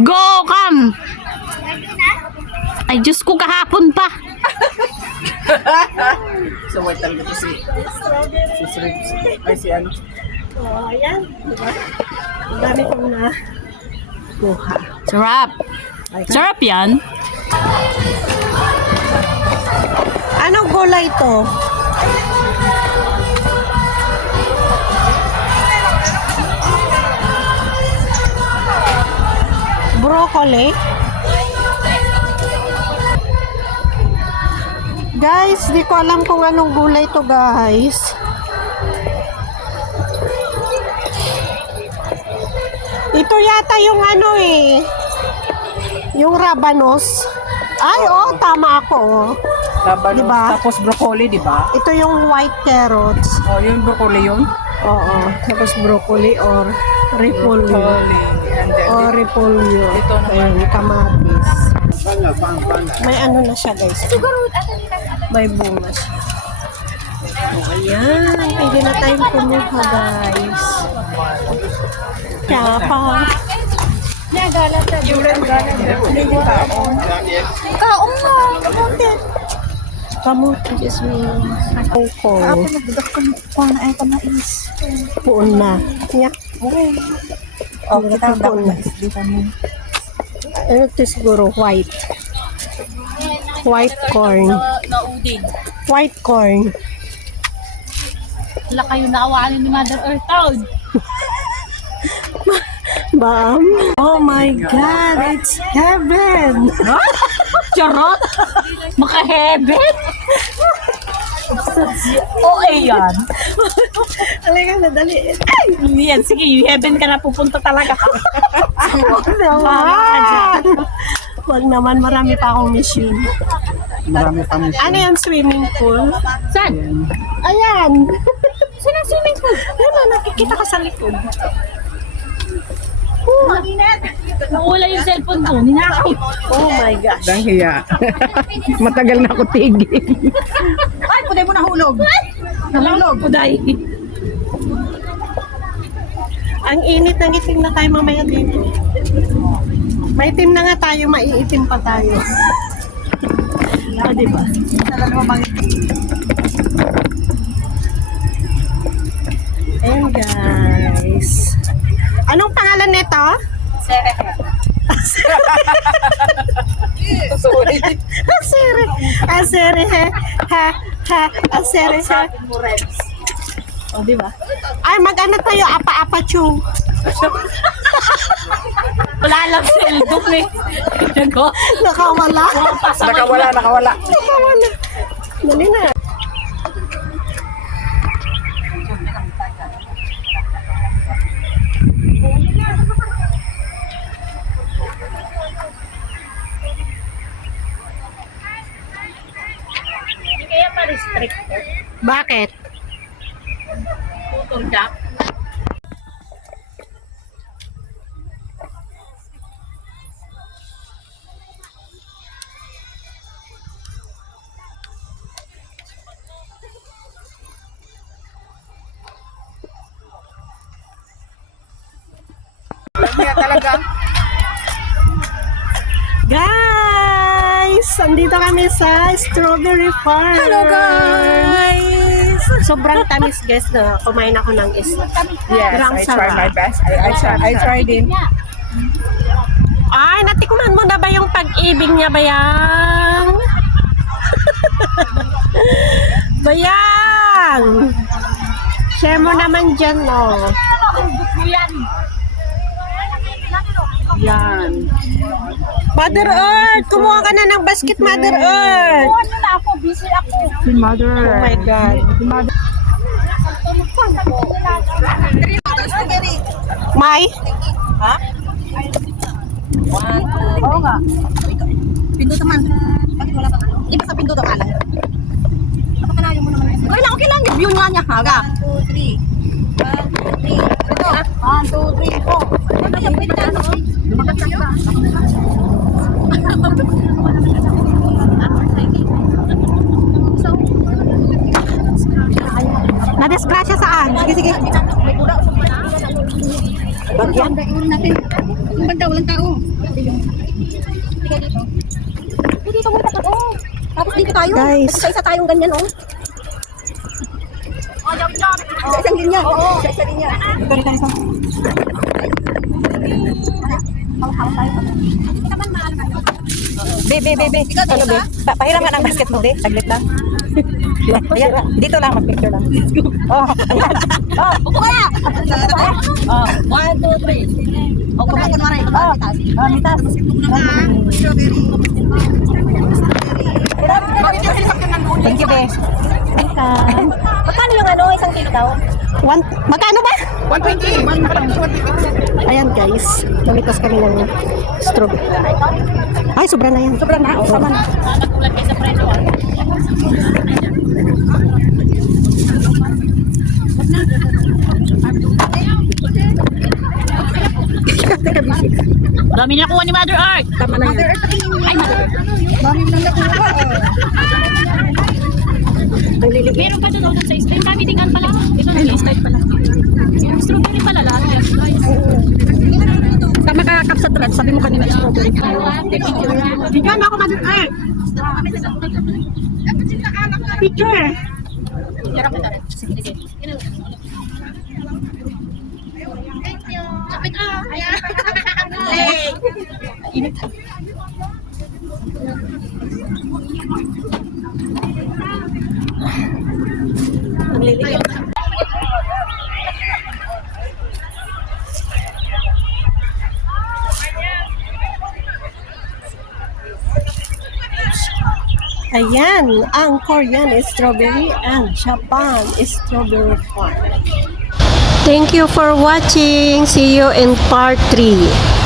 Go, come! Ay, Diyos ko, kahapon pa. So, wait talaga to si ay, si ano? Oh, ayan. Diba? Ang dami kong na kuha. Sarap. Sarap yan. Anong gulay to? Broccoli? Guys, di ko alam kung anong gulay to, guys. Ito yata yung ano eh. Yung rabanos. Ay, oh, tama ako. Laban, Diba? tapos broccoli, di ba? Ito yung white carrots. Oh, yung broccoli yun. Oo. Tapos broccoli or repolyo. Broccoli. And then, O repolyo. Ito naman. Ayan, kamatis. May ano na siya, guys. May bunga siya. Oh, ayan. Pwede na tayong kumuha, guys. Kaya pa. Kaong mo. Kamuti is me. Ako. Puon na. Yak. oh, kita Puon na. Ano ito siguro? White. White corn. Naudin. White corn. Wala kayo naawaan ni Mother Earth Town. Bam. Oh my God, it's heaven. Charot! Maka-heaven! Oo, yan. Halika na, dali. Yan, sige, heaven ka na pupunta talaga. Huwag naman. Huwag naman, marami pa akong mission. Marami pang Ano yung swimming pool? Saan? Ayan. Saan ang swimming pool? Yun na, nakikita ka sa likod. Nawala yung cellphone ko. Ninakaw. Oh my gosh. Dang hiya. Matagal na ako tigil. Ay, puday mo nahulog. Nahulog, puday. Ang init ng itim na tayo mamaya dito. May itim na nga tayo, maiitim pa tayo. Diba? Ayan guys. Anong pangalan nito? Sorry. Asere. Asere he. Ha. Ha. Asere he. O, diba? Ay, mag-ano tayo? Apa-apa chew. Wala lang cellphone eh. Nago. Nakawala. Nakawala. Nakawala. Dali na. Hindi kaya ma-restrict ko. Bakit? Putol ka. Hiya talaga. Guys! Andito kami sa strawberry farm. Hello, guys! Sobrang tamis guys na kumain ako ng isa. Yes, Sobrang I try sarap. my best. I tried it. Ay, natikman mo na ba yung pag-ibig niya, Bayang? Bayang! Share mo naman dyan, oh. Yan. Mother Earth! Kumuha ka na ng basket, Mother Earth! Ano na ako? Busy ako. Si mother. Oh my God. May? Ha? Oo nga. Pindot naman. Bakit wala pa? Iba sa pindot ang alam. Napakalayo mo naman. Okay lang, okay lang. View nga niya. Haga. 1, 2, 3. 1, 2, 3, 4. Lumagat ka ba? Na-disgrasya saan? Sige, sige. Bagyan? Natin. Yung banda, walang tao. Tiga dito. Dito muna ako. Tapos dito tayo. Guys. Isa-isa tayong ganyan, oh. Isang linya. Oo. Isa linya. Ito rin tayo. Be. Ano, be? Pahiram nga ng basket mo, be. Saglit lang. Ayan, dito lang, mag-picture lang. Oh, ayan. Oh, Upo ka na! oh. 1, 2, 3. Upo ka kunwari. Oh, mitas. Strawberry. Thank you, be. Magkano yung ano? Isang kilo daw? Magkano ba? 120. Ayan guys, namitas kami ng strawberry. Ay, sobra na yan. Sobrang na. Sama na. Dami na kuha ni Mother Earth. Tama na yan. Ay, Mother. Dami mo nang nakuha. Meron pa doon sa Spain. Kami tingan pala. Ito nag-i-start pala. Yung strawberry pala lahat. Sa makakap sa thread, sabi mo kanina strawberry. Bigyan mo ako Mother Earth. Picture. Ayan, ang Korean is strawberry and Japan is strawberry farm. Thank you for watching. See you in part 3.